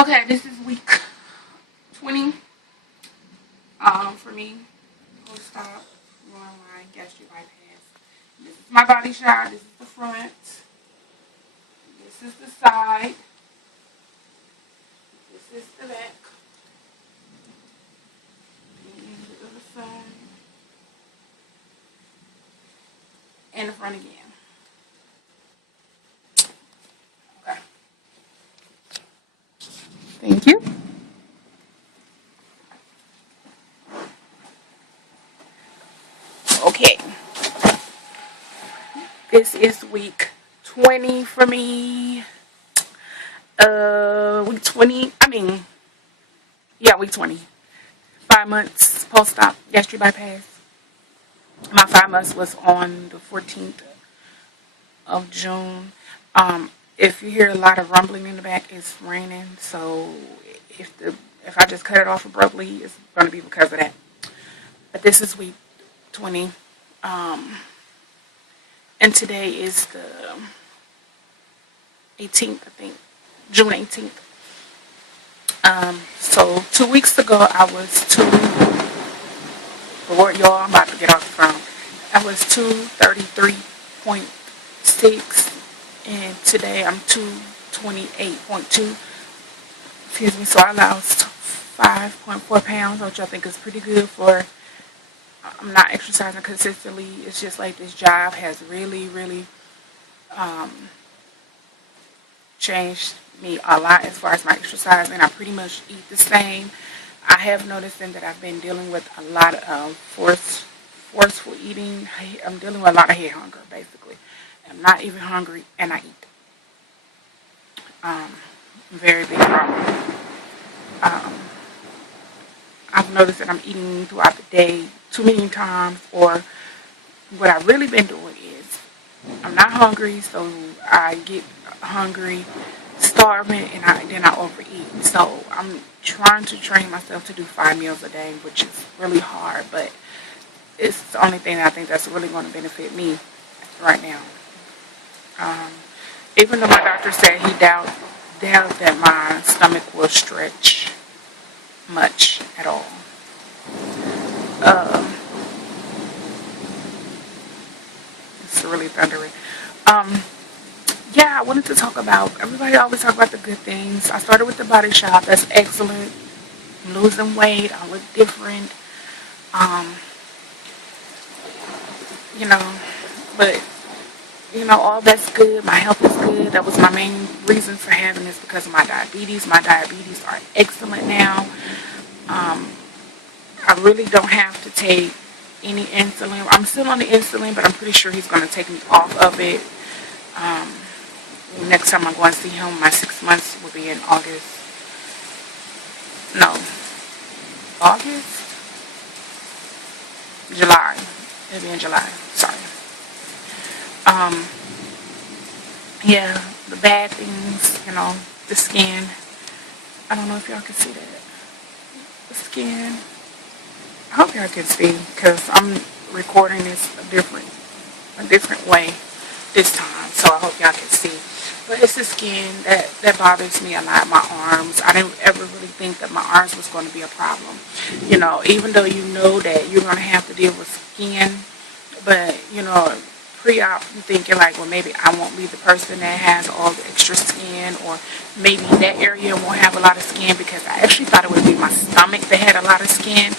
Okay, this is week 20 for me. Post-op, going my gastric bypass. This is my body shot. This is the front. This is the side. This is the back. And the other side. And the front again. Okay. Thank you. Okay. This is week 20 for me. Week 20. Week 20. 5 months post-op gastric bypass. My 5 months was on the 14th of June. If you hear a lot of rumbling in the back, it's raining. So if I just cut it off abruptly, it's going to be because of that. But this is week 20. And today is the 18th, I think. June 18th. So 2 weeks ago, I was Lord, y'all, I'm about to get off the phone. I was 233.6, and today I'm 228.2. Excuse me, so I lost 5.4 pounds, which I think is pretty good for, I'm not exercising consistently. It's just like this job has really, really changed me a lot as far as my exercise, and I pretty much eat the same. I have noticed that I've been dealing with a lot of forceful eating. I'm dealing with a lot of head hunger, basically. I'm not even hungry, and I eat. Very big problem. I've noticed that I'm eating throughout the day too many times, or what I've really been doing is I'm not hungry, so I get hungry, starving, and then I overeat. So I'm trying to train myself to do 5 meals a day, which is really hard, but it's the only thing that I think that's really going to benefit me right now. Even though my doctor said he doubts that my stomach will stretch much at all. It's really thundering. I wanted to talk about, everybody always talk about the good things. I started with the body shop. That's excellent. I'm losing weight. I look different. But all that's good. My health is good. That was my main reason for having this, because of my diabetes. My diabetes are excellent now. I really don't have to take any insulin. I'm still on the insulin, but I'm pretty sure he's going to take me off of it. Next time I'm going to see him, my 6 months will be in August. No. August? July. It'll be in July. Sorry. The bad things, the skin. I don't know if y'all can see that. The skin. I hope y'all can see, because I'm recording this a different way this time, so I hope y'all can see. But it's the skin that bothers me a lot. My arms. I didn't ever really think that my arms was going to be a problem. Even though you know that you're going to have to deal with skin, but pre-op, you're thinking like, well, maybe I won't be the person that has all the extra skin, or maybe that area won't have a lot of skin, because I actually thought it would be my stomach that had a lot of skin,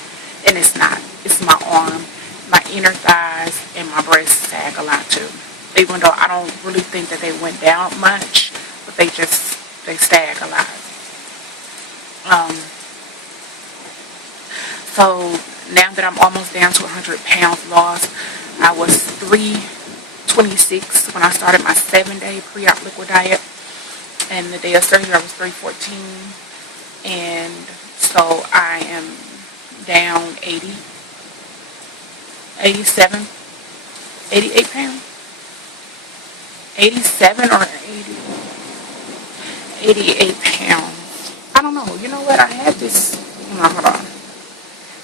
and it's not. It's my arm, my inner thighs, and my breasts sag a lot too. Even though I don't really think that they went down much, but they sag a lot. So now that I'm almost down to 100 pounds lost, I was 326 when I started my 7-day pre-op liquid diet, and the day of surgery I was 314, and so I am down 87, 88 pounds. 87 or 88 pounds. I don't know. You know what? I had this. Hold on.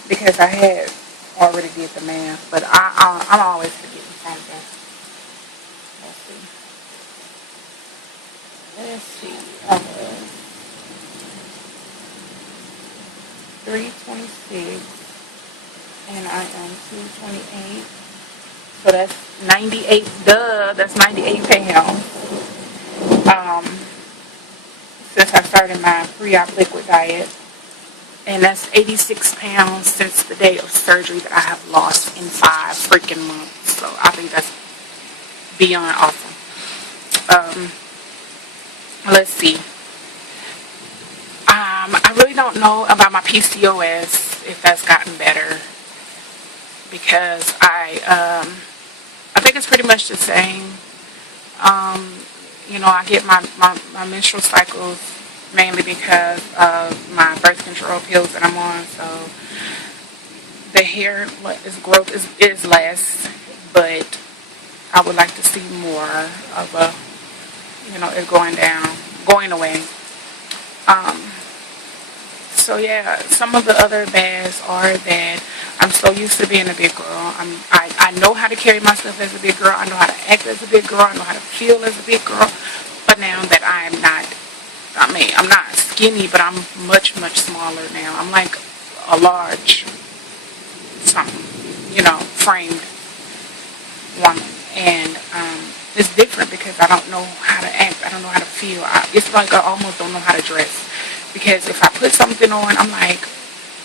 Because I had already did the math, but I'm always forgetting something. Let's see. 326 and I am 228. So that's 98. Duh, that's 98 pounds. Um, since I started my pre-op liquid diet. And that's 86 pounds since the day of surgery that I have lost in 5 freaking months. So I think that's beyond awesome. Um, let's see. I really don't know about my PCOS, if that's gotten better, because I think it's pretty much the same. I get my menstrual cycles mainly because of my birth control pills that I'm on. So the hair growth is less, but I would like to see more of it going away. Um, so yeah, some of the other bads are that I'm so used to being a big girl. I know how to carry myself as a big girl. I know how to act as a big girl. I know how to feel as a big girl. But now that I'm not skinny, but I'm much, much smaller now. I'm like a large something, framed woman. And it's different because I don't know how to act. I don't know how to feel. It's like I almost don't know how to dress. Because if I put something on, I'm like,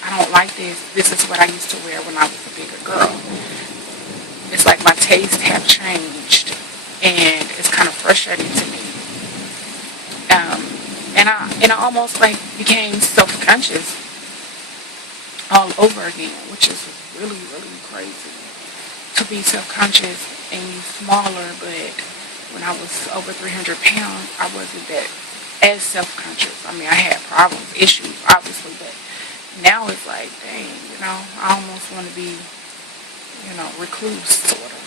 I don't like this. This is what I used to wear when I was a bigger girl. It's like my tastes have changed. And it's kind of frustrating to me. And I almost like became self-conscious all over again, which is really, really crazy. To be self-conscious and you smaller, but when I was over 300 pounds, I wasn't that as self-conscious. I mean, I had problems, issues, obviously, but now it's like, dang, I almost want to be, recluse, sort of.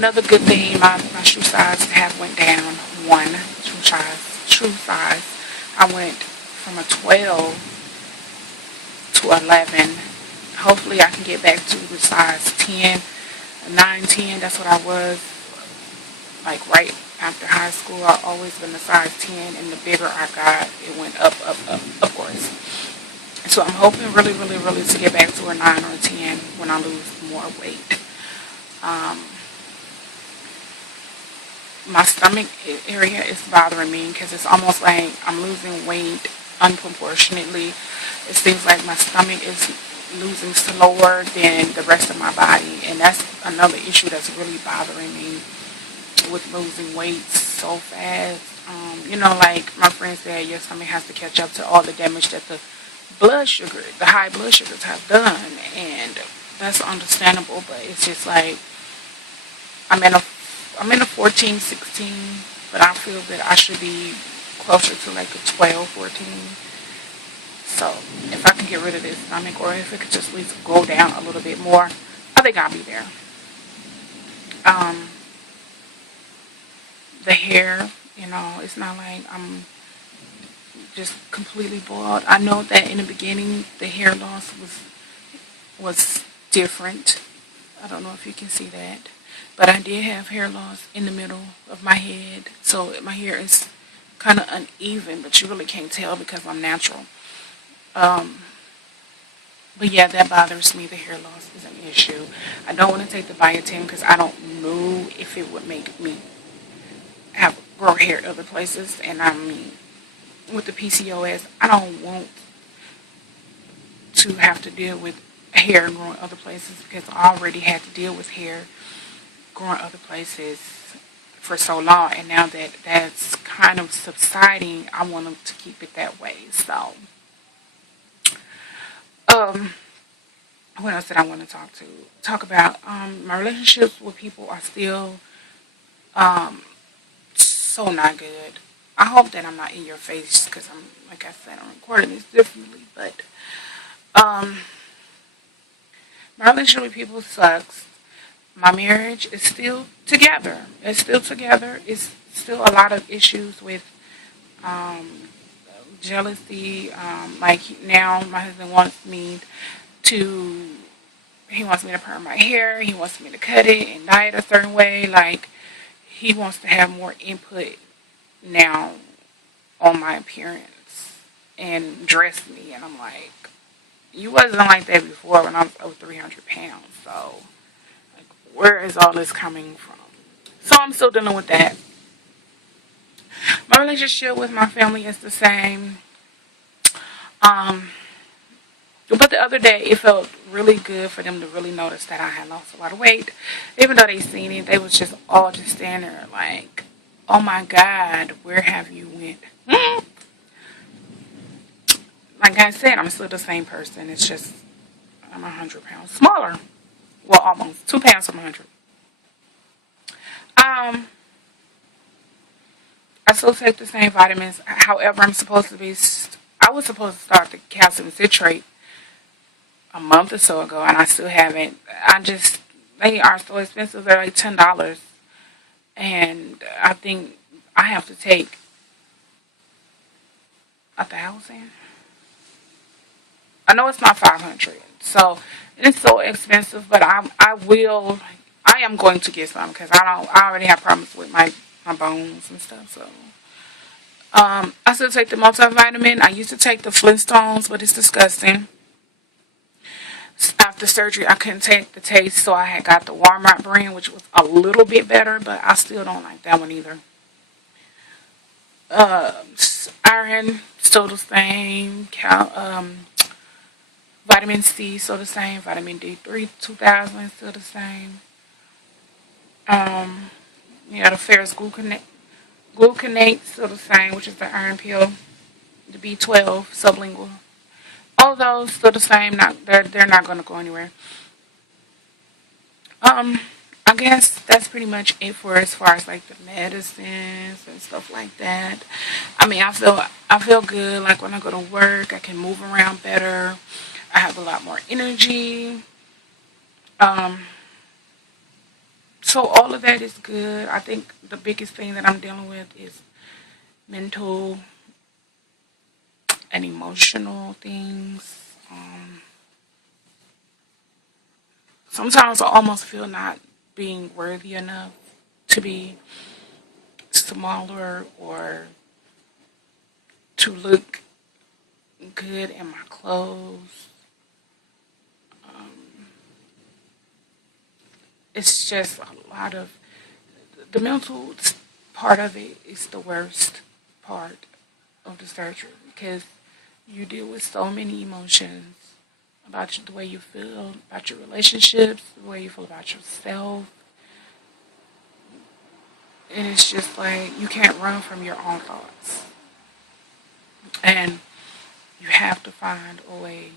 Another good thing, my shoe size have went down one shoe size. I went from a 12 to 11. Hopefully I can get back to the size 10, 9, 10. That's what I was, like right after high school. I've always been a size 10, and the bigger I got, it went up, of course. So I'm hoping really, really, really to get back to a 9 or a 10 when I lose more weight. My stomach area is bothering me because it's almost like I'm losing weight unproportionately. It seems like my stomach is losing slower than the rest of my body, and that's another issue that's really bothering me with losing weight so fast. Like my friend said, your stomach has to catch up to all the damage that the high blood sugars have done, and that's understandable, but it's just like I'm in a 14, 16, but I feel that I should be closer to like a 12, 14. So if I can get rid of this stomach, or if it could just at least go down a little bit more, I think I'll be there. The hair, it's not like I'm just completely bald. I know that in the beginning the hair loss was different. I don't know if you can see that. But I did have hair loss in the middle of my head. So my hair is kind of uneven, but you really can't tell because I'm natural. But yeah, that bothers me. The hair loss is an issue. I don't want to take the biotin because I don't know if it would make me grow hair other places. And I mean, with the PCOS, I don't want to have to deal with hair growing other places because I already had to deal with hair growing other places for so long, and now that that's kind of subsiding, I want them to keep it that way. So, what else did I want to talk about? My relationships with people are still so not good. I hope that I'm not in your face because like I said, I'm recording this differently, but my relationship with people sucks. My marriage is still together. It's still together. It's still a lot of issues with jealousy. Now my husband wants me to perm my hair. He wants me to cut it and dye it a certain way. Like, he wants to have more input now on my appearance. and dressed me. And I'm like, you wasn't like that before when I was over 300 pounds. So, like, where is all this coming from? So I'm still dealing with that. My relationship with my family is the same. Um, but the other day, it felt really good for them to really notice that I had lost a lot of weight. Even though they seen it, they was just all just standing there like, oh my God, where have you went? Like I said, I'm still the same person. It's just I'm 100 pounds smaller. Well, almost 2 pounds from 100. Um, I still take the same vitamins. However, I was supposed to start the calcium citrate a month or so ago, and I still haven't. They are so expensive. They're like $10, and I think I have to take 1,000. I know it's not 500, so it's so expensive. But I am going to get some because I already have problems with my bones and stuff. So I still take the multivitamin. I used to take the Flintstones, but it's disgusting. After surgery, I couldn't take the taste, so I had got the Walmart brand, which was a little bit better, but I still don't like that one either. Iron, still the same. Vitamin C, still the same. Vitamin D3, 2000, still the same. Um, the ferrous gluconate, still the same, which is the iron pill. The B12, sublingual. All those still the same. They're not going to go anywhere. Um, I guess that's pretty much it for as far as like the medicines and stuff like that. I mean, I feel good. Like when I go to work, I can move around better. I have a lot more energy. Um, so all of that is good. I think the biggest thing that I'm dealing with is mental and emotional things. Sometimes I almost feel not being worthy enough to be smaller or to look good in my clothes. It's just a lot of the mental part of it is the worst part of the surgery because you deal with so many emotions about the way you feel about your relationships, the way you feel about yourself, and it's just like you can't run from your own thoughts, and you have to find a way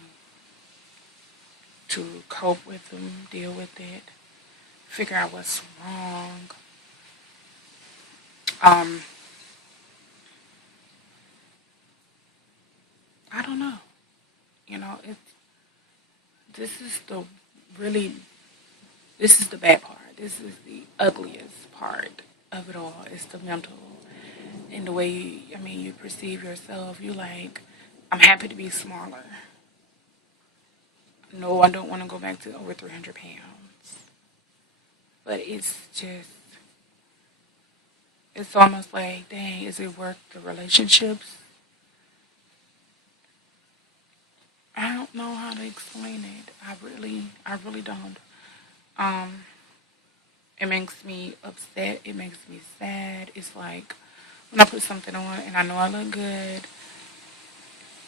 to cope with them, deal with it, figure out what's wrong. Um, I don't know. It's this is the really this is the bad part. This is the ugliest part of it all. It's the mental and the way you perceive yourself. You like, I'm happy to be smaller. No, I don't want to go back to over 300 pounds. But it's almost like, dang, is it worth the relationships? I don't know how to explain it. I really don't. Um, it makes me upset. It makes me sad. It's like when I put something on and I know I look good,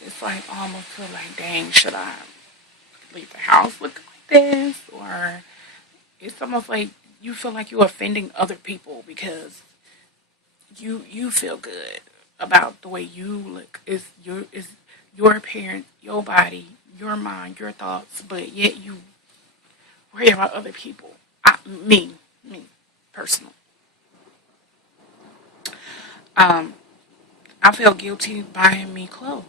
it's like almost feel like, dang, should I leave the house looking like this? Or it's almost like you feel like you're offending other people because you feel good about the way you look. Your appearance, your body, your mind, your thoughts, but yet you worry about other people. Me, personally. Um, I feel guilty buying me clothes,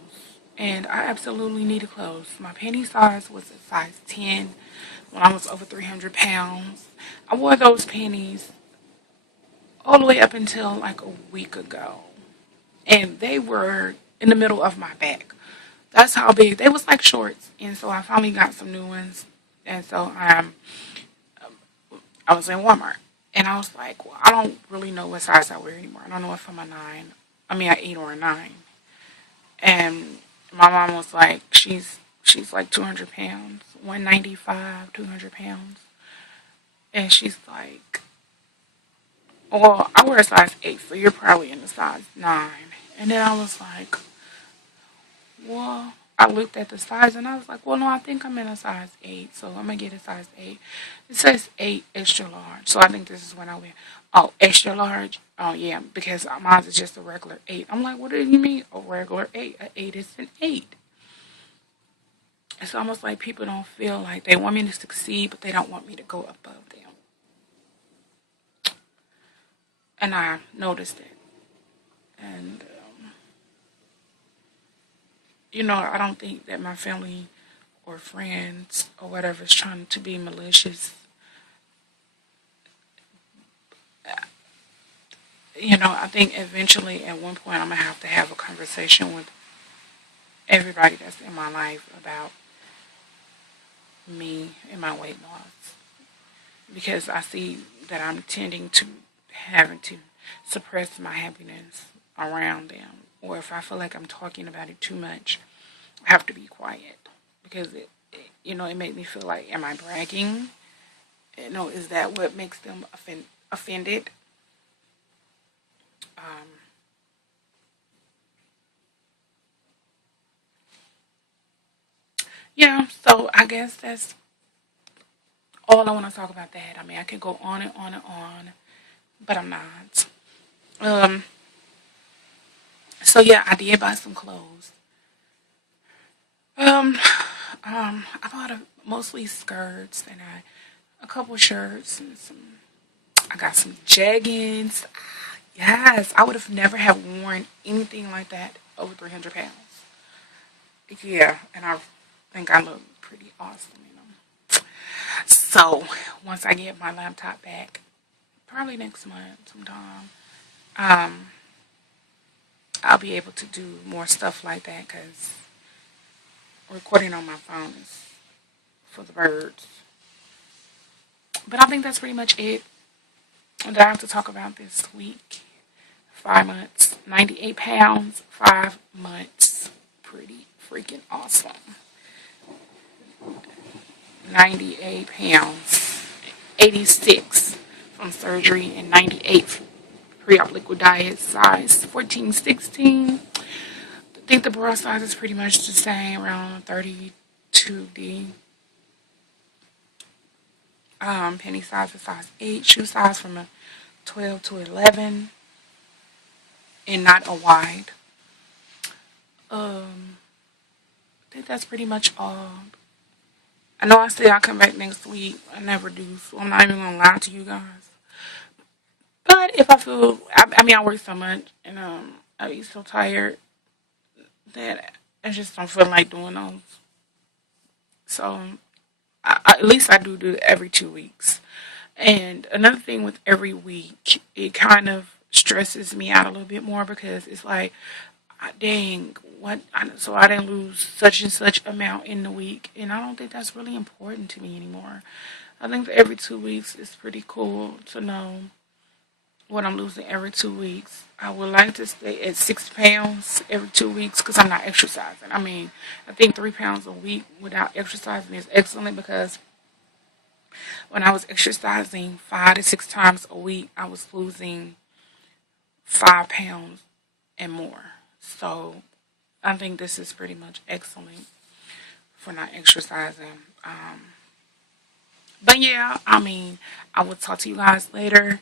and I absolutely needed clothes. My penny size was a size 10 when I was over 300 pounds. I wore those pennies all the way up until like a week ago, and they were in the middle of my back. That's how big they was, like shorts. And so I finally got some new ones, and so I was in Walmart, and I was like, well, I don't really know what size I wear anymore. I don't know if I'm a 9. I mean, an 8 or a 9. And My mom was like, she's like 200 pounds, 195, 200 pounds. And she's like, well, I wear a size 8, so you're probably in a size 9. And then I was like, well, I looked at the size and I was like, well, no, I think I'm in a size 8, so I'm going to get a size 8. It says 8 extra large, so I think this is when I went, oh, extra large? Oh, yeah, because mine is just a regular 8. I'm like, what do you mean a regular 8? An 8 is an 8. It's almost like people don't feel like they want me to succeed, but they don't want me to go above them. And I noticed it. And, I don't think that my family or friends or whatever is trying to be malicious. I think eventually at one point I'm going to have a conversation with everybody that's in my life about me and my weight loss. Because I see that I'm tending to having to suppress my happiness around them. Or if I feel like I'm talking about it too much, I have to be quiet. Because it made me feel like, am I bragging? Is that what makes them offended? Um, yeah, so I guess that's all I want to talk about that. I mean, I could go on and on and on, but I'm not. Um, so yeah, I did buy some clothes. Um, I bought mostly skirts and a couple shirts and some. I got some jeggings. Yes, I would have never have worn anything like that over 300 pounds. Yeah, and I think I look pretty awesome. So once I get my laptop back, probably next month sometime, um, I'll be able to do more stuff like that because recording on my phone is for the birds. But I think that's pretty much it that I have to talk about this week. 5 months, 98 pounds, 5 months. Pretty freaking awesome. 98 pounds, 86 from surgery, and 98 pre-op liquid diet, size 14, 16. I think the bra size is pretty much the same, around 32D. Penny size is size 8. Shoe size from a 12 to 11. And not a wide. I think that's pretty much all. I know I say I'll come back next week. I never do, so I'm not even going to lie to you guys. But if I feel, I mean, I work so much, and I be so tired that I just don't feel like doing those. So at least I do it every 2 weeks. And another thing with every week, it kind of stresses me out a little bit more because it's like, dang, so I didn't lose such and such amount in the week. And I don't think that's really important to me anymore. I think that every 2 weeks is pretty cool to know what I'm losing every 2 weeks. I would like to stay at 6 pounds every 2 weeks because I'm not exercising. I mean, I think 3 pounds a week without exercising is excellent because when I was exercising 5 to 6 times a week, I was losing 5 pounds and more. So I think this is pretty much excellent for not exercising. But yeah, I mean, I will talk to you guys later.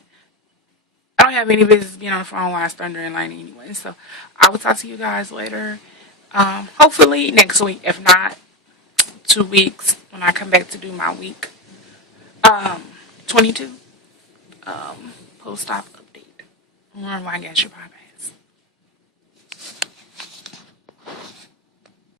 I don't have any business being on the phone while it's thunder and lightning anyway. So I will talk to you guys later. Hopefully next week. If not, 2 weeks when I come back to do my week 22 post-op update. Remember, I guess you're probably